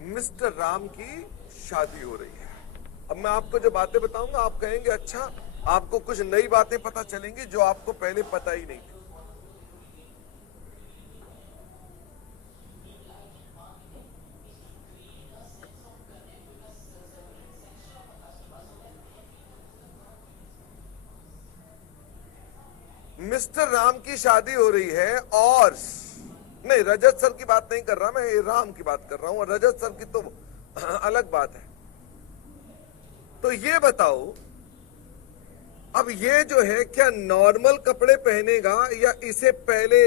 Mister Ram की शादी हो रही है। अब मैं आपको जो बातें बताऊंगा आप कहेंगे अच्छा, आपको कुछ नई बातें पता चलेंगी जो आपको पहले पता ही नहीं थी। मिस्टर राम की शादी हो रही है और नहीं, रजत सर की बात नहीं कर रहा मैं, राम की बात कर रहा हूं, और रजत सर की तो अलग बात है। तो ये बताओ, अब ये जो है क्या नॉर्मल कपड़े पहनेगा या इसे पहले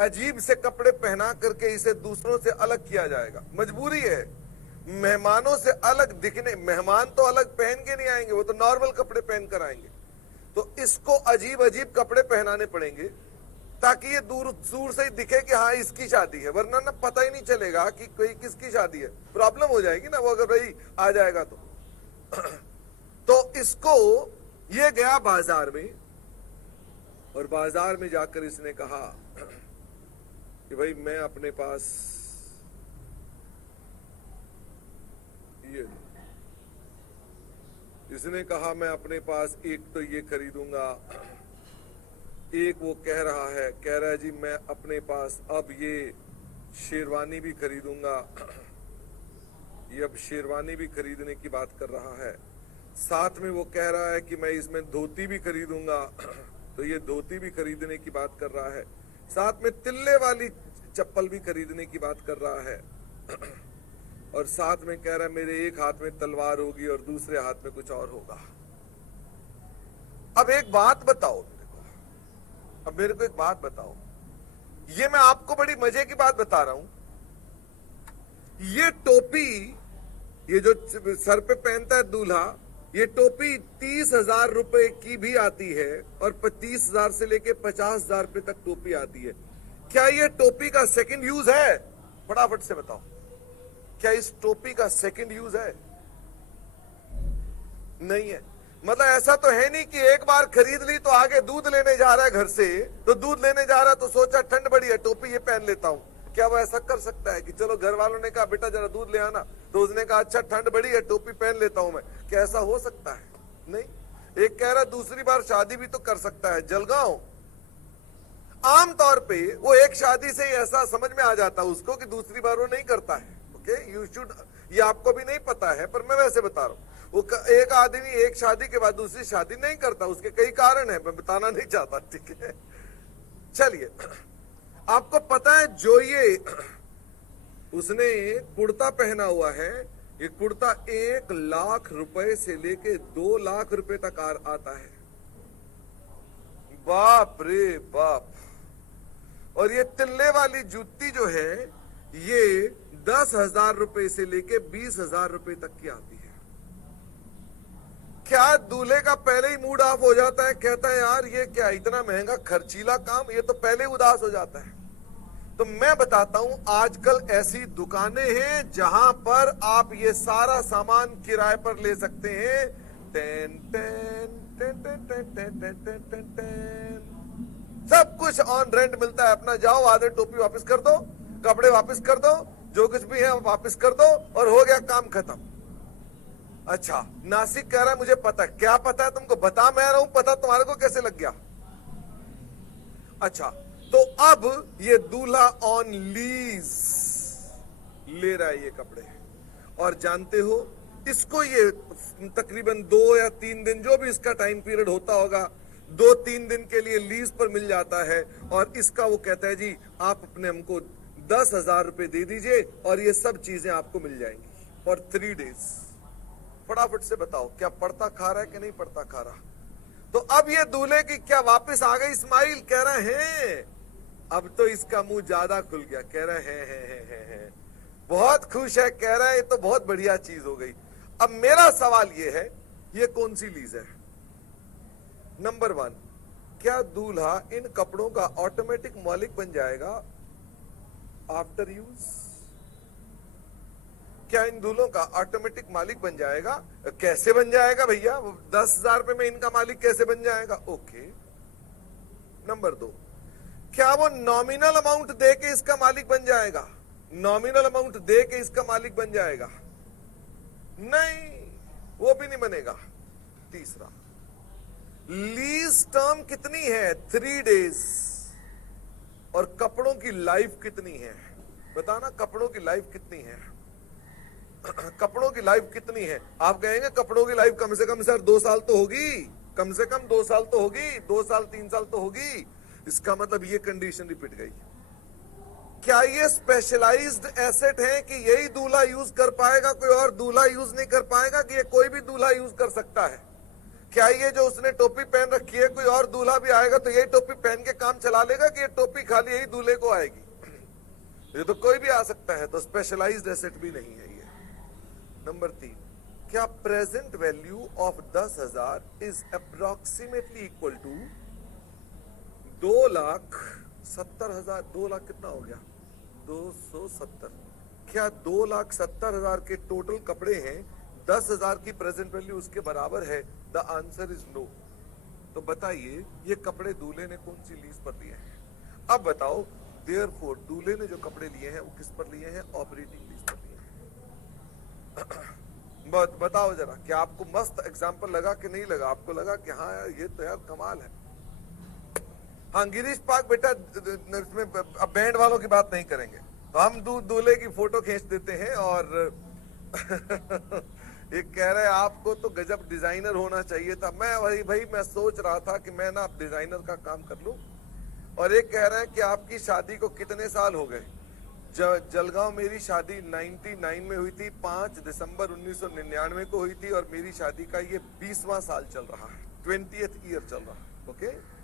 अजीब से कपड़े पहना करके इसे दूसरों से अलग किया जाएगा? मजबूरी है, मेहमानों से अलग दिखने, मेहमान तो अलग पहन के नहीं आएंगे, वो तो नॉर्मल कपड़े पहन कर आएंगे। तो इसको अजीब अजीब कपड़े पहनाने पड़ेंगे ताकि ये दूर दूर से ही दिखे कि हाँ इसकी शादी है, वरना ना पता ही नहीं चलेगा कि कोई किसकी शादी है। प्रॉब्लम हो जाएगी ना वो, अगर भाई आ जाएगा तो। तो इसको ये गया बाजार में, और बाजार में जाकर इसने कहा कि भाई मैं अपने पास ये, इसने कहा मैं अपने पास एक तो ये खरीदूंगा, एक वो कह रहा है जी मैं अपने पास अब ये शेरवानी भी खरीदूंगा, ये अब शेरवानी भी खरीदने की बात कर रहा है। साथ में वो कह रहा है कि मैं इसमें धोती भी खरीदूंगा, तो ये धोती भी खरीदने की बात कर रहा है। साथ में तिल्ले वाली चप्पल भी खरीदने की बात कर रहा है, और साथ में कह रहा है मेरे एक हाथ में तलवार होगी और दूसरे हाथ में कुछ और होगा। अब एक बात बताओ, अब मेरे को एक बात बताओ, ये मैं आपको बड़ी मजे की बात बता रहा हूं, ये टोपी, ये जो सर पे पहनता है दूल्हा, ये टोपी 30,000 रुपए की भी आती है और 30,000 से लेके 50,000 रुपए तक टोपी आती है। क्या ये टोपी का सेकंड यूज है? फटाफट से बताओ, क्या इस टोपी का सेकंड यूज है? नहीं है। मतलब ऐसा तो है नहीं कि एक बार खरीद ली तो आगे दूध लेने जा रहा है घर से, तो दूध लेने जा रहा है तो सोचा ठंड बड़ी है टोपी ये पहन लेता हूं। क्या वो ऐसा कर सकता है कि चलो घर वालों ने कहा बेटा जरा दूध ले आना, तो उसने कहा अच्छा ठंड बड़ी है टोपी पहन लेता हूं मैं? क्या ऐसा हो सकता है? नहीं। एक कह रहा दूसरी बार शादी भी तो कर सकता है। जलगांव आमतौर पे वो एक शादी से ही ऐसा समझ में आ जाता है उसको कि दूसरी बार वो नहीं करता है। ओके, यू शुड, ये आपको भी नहीं पता है पर मैं वैसे बता रहा हूं। वो एक आदमी एक शादी के बाद दूसरी शादी नहीं करता, उसके कई कारण है, मैं बताना नहीं चाहता, ठीक है। चलिए, आपको पता है जो ये उसने कुर्ता पहना हुआ है, ये कुर्ता 1 लाख रुपए से लेके 2 लाख रुपए तक आता है। बाप रे बाप। और ये तिल्ले वाली जूती जो है ये 10,000 रुपए से लेके 20,000 रुपए तक की आती है। क्या दूल्हे का पहले ही मूड ऑफ हो जाता है? कहता है यार ये क्या इतना महंगा खर्चीला काम, ये तो पहले ही उदास हो जाता है। तो मैं बताता हूं, आजकल ऐसी दुकानें हैं जहां पर आप ये सारा सामान किराए पर ले सकते हैं। Ten ten ten ten ten ten ten ten ten ten. सब कुछ ऑन रेंट मिलता है। अपना जाओ, आधे टोपी वापस कर दो, कपड़े वापस कर दो, जो कुछ भी है वापस कर दो और हो गया काम खत्म। अच्छा, नासिक कह रहा है मुझे पता है। क्या पता है तुमको? बता मैं रहा हूं, पता तुम्हारे को कैसे लग गया? अच्छा, तो अब ये दूल्हा ऑन लीज ले रहा है ये कपड़े, और जानते हो इसको ये तकरीबन 2 या 3 दिन, जो भी इसका टाइम पीरियड होता होगा, 2-3 दिन के लिए लीज पर मिल जाता है। और इसका वो कहता है जी आप अपने हमको 10,000 रुपए दे दीजिए और ये सब चीजें आपको मिल जाएंगी फॉर 3 डेज। फटाफट से बताओ, क्या पड़ता खा रहा है कि नहीं पड़ता खा रहा? तो अब ये दूल्हे की क्या वापस आ गई स्माइल? कह रहे हैं, अब तो इसका मुंह ज्यादा खुल गया। कह रहे हैं बहुत खुश है, कह रहा है ये तो बहुत बढ़िया चीज हो गई। अब मेरा सवाल ये है, ये कौन सी लीज है? नंबर 1, क्या दूल्हा इन कपड़ों का ऑटोमेटिक मालिक बन जाएगा आफ्टर यूज? क्या इन दूल्हों का ऑटोमेटिक मालिक बन जाएगा? कैसे बन जाएगा भैया? 10,000 रुपए में इनका मालिक कैसे बन जाएगा? ओके। नंबर 2, क्या वो नॉमिनल अमाउंट दे के इसका मालिक बन जाएगा? नॉमिनल अमाउंट दे के इसका मालिक बन जाएगा? नहीं, वो भी नहीं बनेगा। तीसरा, लीज टर्म कितनी है? 3 डेज। और कपड़ों की लाइफ कितनी है? बताना, कपड़ों की लाइफ कितनी है? कपड़ों की लाइफ कितनी है? आप कहेंगे कपड़ों की लाइफ कम से कम सर 2 साल तो होगी, कम से कम 2 साल तो होगी, 2 साल 3 साल तो होगी। इसका मतलब ये कंडीशन रिपीट गई। क्या ये स्पेशलाइज्ड एसेट है कि यही दूल्हा यूज कर पाएगा, कोई और दूल्हा यूज नहीं कर पाएगा, कि ये कोई भी दूल्हा यूज कर सकता है? क्या ये जो उसने टोपी पहन रखी है, कोई और दूल्हा भी आएगा तो यही टोपी पहन के काम चला लेगा, कि ये टोपी खाली यही दूल्हे को आएगी? ये तो कोई भी आ सकता है, तो स्पेशलाइज्ड एसेट भी नहीं है ये। नंबर 3, क्या present value of 10,000 is approximately equal to 2,70,000? 2 lakh कितना हो गया? 270। क्या 2,70,000 के टोटल कपड़े हैं, 10,000 की प्रेजेंट वैल्यू उसके बराबर है? The answer is no. तो बताइए ये कपड़े दूल्हे ने कौन सी लीज पर लिए हैं? अब बताओ, देयरफॉर दूल्हे ने जो कपड़े लिए हैं वो किस पर लिए हैं? ऑपरेटिंग लीज पर लिए हैं। बताओ जरा, क्या आपको मस्त एग्जांपल लगा कि नहीं लगा? आपको लगा कि हाँ यार ये तो यार कमाल है। हाँ गिरीश पाक बेटा, इसमें अब बैंड वालों की बात नहीं करेंगे, तो हम दूल्हे की फोटो खींच देते हैं और एक कह रहे आपको तो गजब डिजाइनर होना चाहिए था। मैं वही भाई मैं सोच रहा था कि मैं ना डिजाइनर का काम कर लूं। और एक कह रहे हैं कि आपकी शादी को कितने साल हो गए? जलगांव मेरी शादी 99 में हुई थी, 5 दिसंबर 1999 को हुई थी, और मेरी शादी का ये 20वां साल चल रहा है, 20th ईयर चल रहा है। ओके।